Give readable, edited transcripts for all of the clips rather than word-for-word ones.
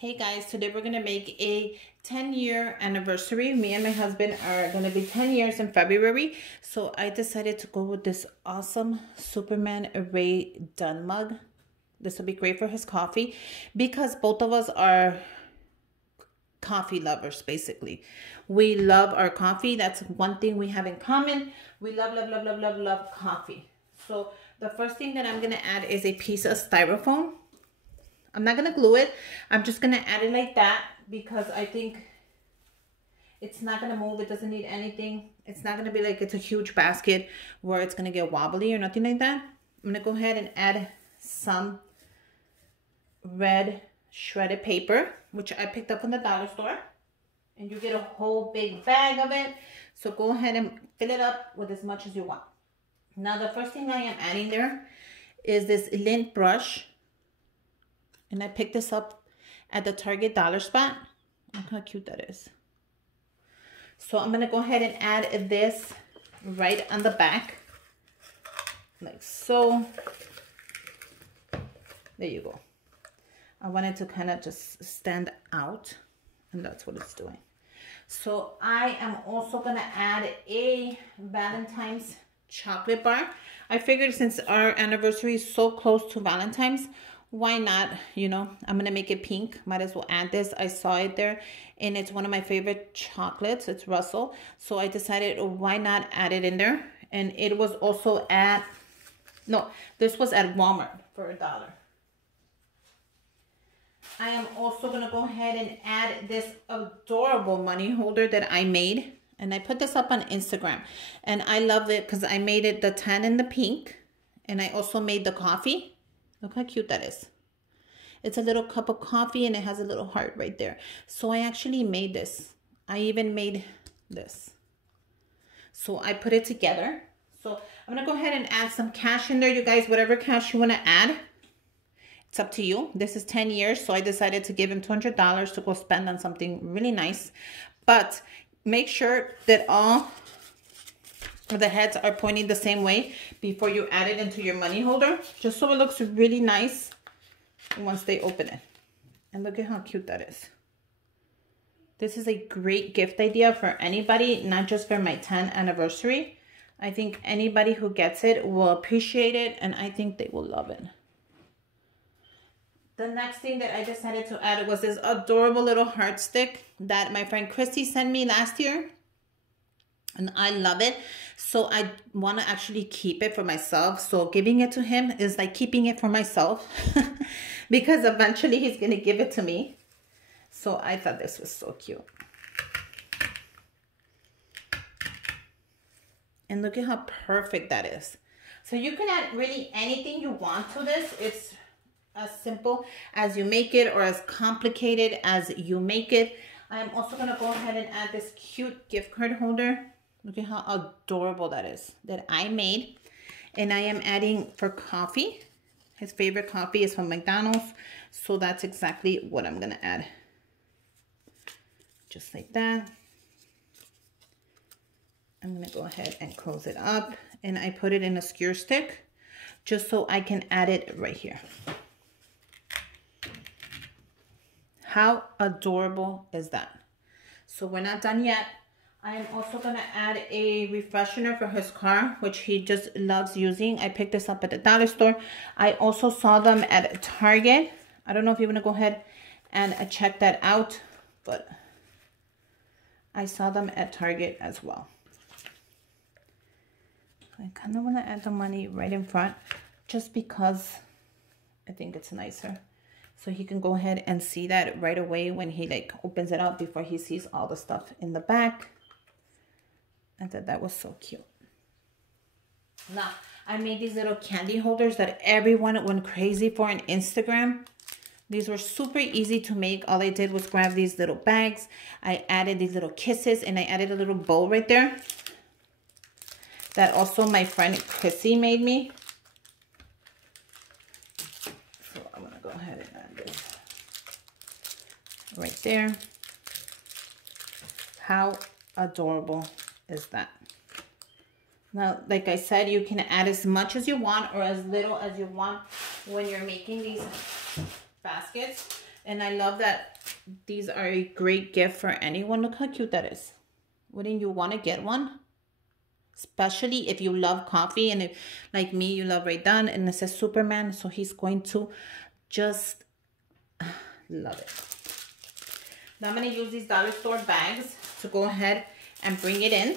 Hey guys, today we're gonna make a 10-year anniversary. Me and my husband are gonna be 10 years in February. So I decided to go with this awesome Superman Ray Dunn mug. This will be great for his coffee because both of us are coffee lovers, basically. We love our coffee. That's one thing we have in common. We love coffee. So the first thing that I'm gonna add is a piece of styrofoam. I'm not going to glue it. I'm just going to add it like that because I think it's not going to move. It doesn't need anything. It's not going to be like it's a huge basket where it's going to get wobbly or nothing like that. I'm going to go ahead and add some red shredded paper, which I picked up from the dollar store. And you get a whole big bag of it. So go ahead and fill it up with as much as you want. Now the first thing I am adding there is this lint brush. And I picked this up at the Target dollar spot. Look how cute that is. So I'm going to go ahead and add this right on the back. Like so. There you go. I want it to kind of just stand out. And that's what it's doing. So I am also going to add a Valentine's chocolate bar. I figured since our anniversary is so close to Valentine's, why not, you know, I'm gonna make it pink. Might as well add this. I saw it there and it's one of my favorite chocolates. It's Russell. So I decided, why not add it in there? And it was also at, no, this was at Walmart for $1. I am also gonna go ahead and add this adorable money holder that I made. And I put this up on Instagram. And I love it because I made it the tan and the pink. And I also made the coffee. Look how cute that is. It's a little cup of coffee and it has a little heart right there. So I actually made this. I even made this. So I put it together. So I'm going to go ahead and add some cash in there. You guys, whatever cash you want to add, it's up to you. This is 10 years. So I decided to give him $200 to go spend on something really nice. But make sure that all the heads are pointing the same way before you add it into your money holder, just so it looks really nice once they open it. And look at how cute that is. This is a great gift idea for anybody, not just for my 10th anniversary. I think anybody who gets it will appreciate it, and I think they will love it. The next thing that I decided to add was this adorable little heart stick that my friend Christy sent me last year. And I love it. So I want to actually keep it for myself. So giving it to him is like keeping it for myself. Because eventually he's going to give it to me. So I thought this was so cute. And look at how perfect that is. So you can add really anything you want to this. It's as simple as you make it or as complicated as you make it. I am also going to go ahead and add this cute gift card holder. Look at how adorable that is, that I made. And I am adding for coffee. His favorite coffee is from McDonald's. So that's exactly what I'm going to add. Just like that. I'm going to go ahead and close it up. And I put it in a skewer stick just so I can add it right here. How adorable is that? So we're not done yet. I am also going to add a refreshener for his car, which he just loves using. I picked this up at the dollar store. I also saw them at Target. I don't know if you want to go ahead and check that out, but I saw them at Target as well. I kind of want to add the money right in front just because I think it's nicer. So he can go ahead and see that right away when he like opens it up before he sees all the stuff in the back. I thought that was so cute. Now, I made these little candy holders that everyone went crazy for on Instagram. These were super easy to make. All I did was grab these little bags. I added these little kisses and I added a little bow right there. That also my friend Chrissy made me. So I'm going to go ahead and add this right there. How adorable is that? Now, like I said, you can add as much as you want or as little as you want when you're making these baskets. And I love that these are a great gift for anyone. Look how cute that is. Wouldn't you want to get one? Especially if you love coffee and if, like me, you love Ray Dunn and it says Superman. So he's going to just love it. Now I'm going to use these dollar store bags to go ahead and bring it in.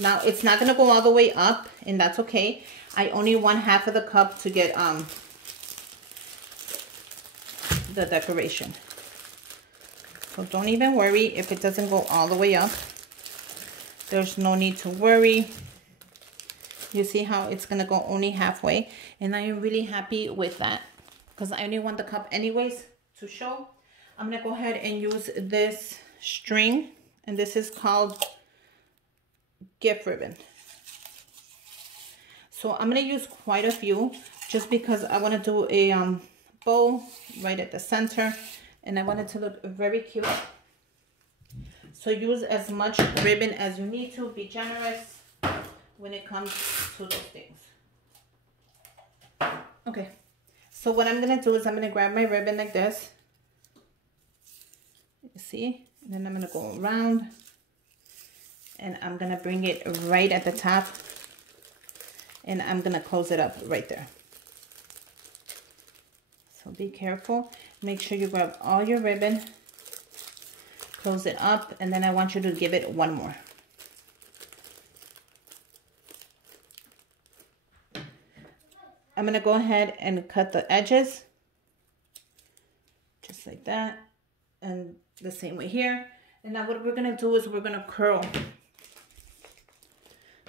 Now it's not going to go all the way up, and that's okay. I only want half of the cup to get the decoration. So don't even worry if it doesn't go all the way up. There's no need to worry. You see how it's going to go only halfway, and I am really happy with that because I only want the cup anyways to show. I'm going to go ahead and use this string, and this is called gift ribbon. So I'm going to use quite a few just because I want to do a bow right at the center, and I want it to look very cute. So use as much ribbon as you need to. Be generous when it comes to those things. Okay, so what I'm going to do is I'm going to grab my ribbon like this. You see? And then I'm going to go around. And I'm going to bring it right at the top. And I'm going to close it up right there. So be careful. Make sure you grab all your ribbon. Close it up. And then I want you to give it one more. I'm going to go ahead and cut the edges. Just like that. And the same way here. And now what we're going to do is we're going to curl.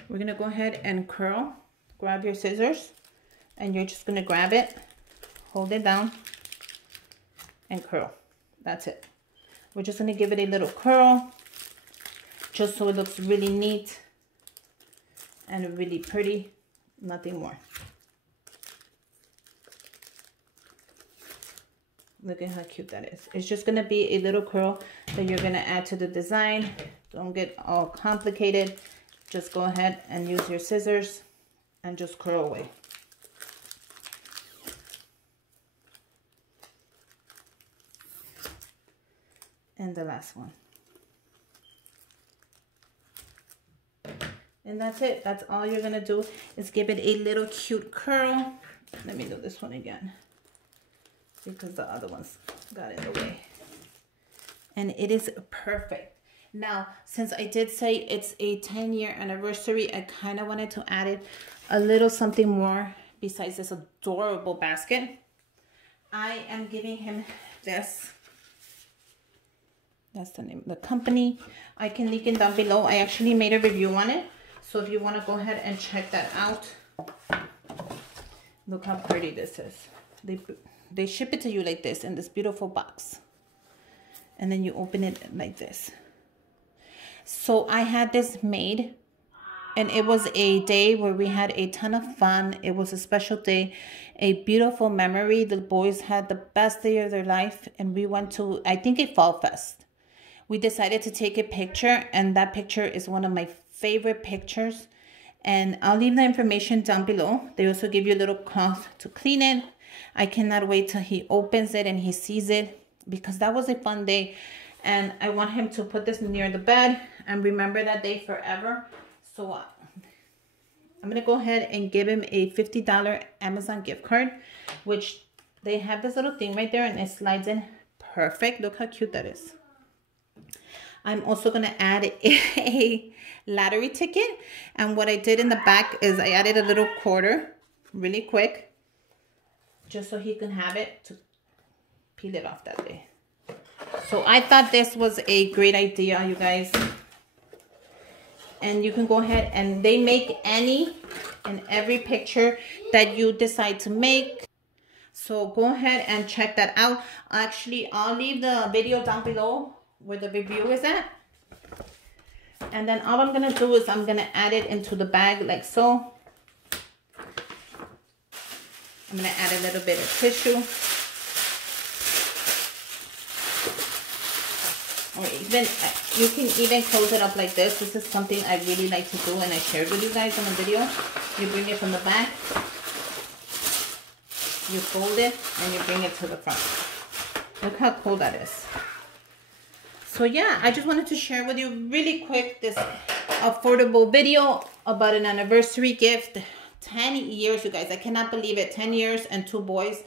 We're going to go ahead and curl. Grab your scissors. And you're just going to grab it. Hold it down. And curl. That's it. We're just going to give it a little curl. Just so it looks really neat. And really pretty. Nothing more. Look at how cute that is. It's just going to be a little curl that you're going to add to the design. Don't get all complicated. Just go ahead and use your scissors and just curl away. And the last one. And that's it. That's all you're going to do is give it a little cute curl. Let me do this one again, because the other ones got in the way. And it is perfect. Now, since I did say it's a 10-year anniversary, I kind of wanted to add it a little something more besides this adorable basket. I am giving him this. That's the name of the company. I can link it down below. I actually made a review on it. So if you want to go ahead and check that out. Look how pretty this is. They ship it to you like this in this beautiful box. And then you open it like this. So I had this made, and it was a day where we had a ton of fun. It was a special day, a beautiful memory. The boys had the best day of their life, and we went to, I think, a fall fest. We decided to take a picture, and that picture is one of my favorite pictures. And I'll leave the information down below. They also give you a little cloth to clean it. I cannot wait till he opens it and he sees it, because that was a fun day. And I want him to put this near the bed and remember that day forever. So I'm going to go ahead and give him a $50 Amazon gift card, which they have this little thing right there and it slides in perfect. Look how cute that is. I'm also going to add a lottery ticket. And what I did in the back is I added a little quarter really quick, just so he can have it to peel it off that day. So I thought this was a great idea, you guys. And you can go ahead and they make any and every picture that you decide to make. So go ahead and check that out. Actually, I'll leave the video down below where the review is at. And then all I'm going to do is I'm going to add it into the bag like so. I'm going to add a little bit of tissue. Or even, you can even close it up like this. This is something I really like to do, and I shared with you guys in the video. You bring it from the back, you fold it, and you bring it to the front. Look how cool that is. So yeah, I just wanted to share with you really quick this affordable video about an anniversary gift. 10 years, you guys. I cannot believe it. 10 years and 2 boys.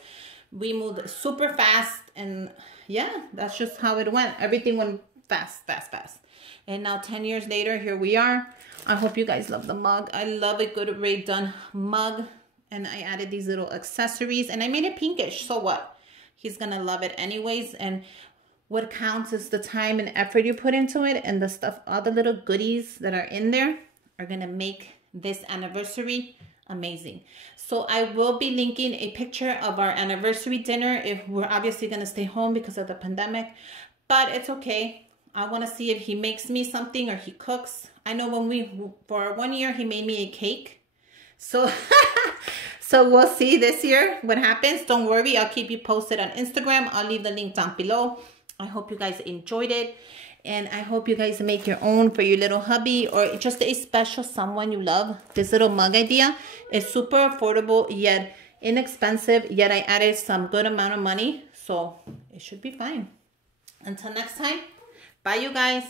We moved super fast, and yeah, that's just how it went. Everything went fast, fast, fast. And now 10 years later, here we are. I hope you guys love the mug. I love a good Ray Dunn mug. And I added these little accessories, and I made it pinkish. So what? He's gonna love it anyways. And what counts is the time and effort you put into it, and the stuff, all the little goodies that are in there are gonna make this anniversary amazing. So I will be linking a picture of our anniversary dinner. If we're obviously gonna stay home because of the pandemic, but it's okay. I want to see if he makes me something or he cooks. I know for 1 year he made me a cake. So so we'll see this year what happens. Don't worry, I'll keep you posted on Instagram. I'll leave the link down below. I hope you guys enjoyed it. And I hope you guys make your own for your little hubby or just a special someone you love. This little mug idea is super affordable yet inexpensive. Yet I added some good amount of money. So it should be fine. Until next time. Bye, you guys.